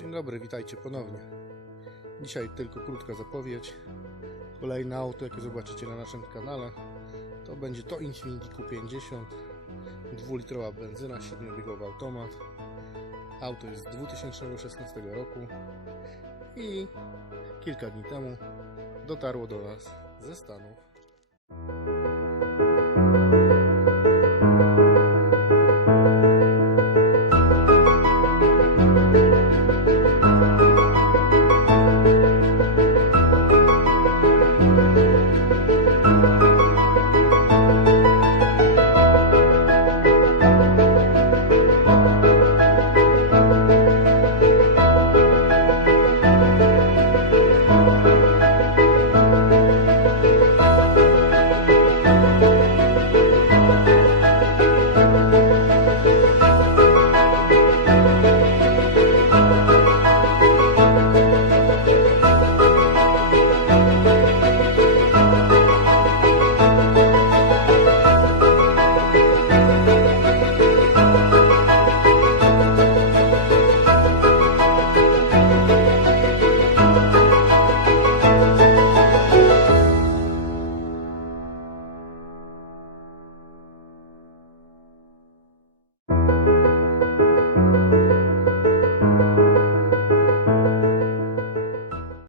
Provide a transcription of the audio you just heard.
Dzień dobry, witajcie ponownie. Dzisiaj tylko krótka zapowiedź. Kolejne auto, jakie zobaczycie na naszym kanale, to będzie to Infiniti Q50, 2-litrowa benzyna, 7-biegowy automat. Auto jest z 2016 roku i kilka dni temu dotarło do nas ze Stanów.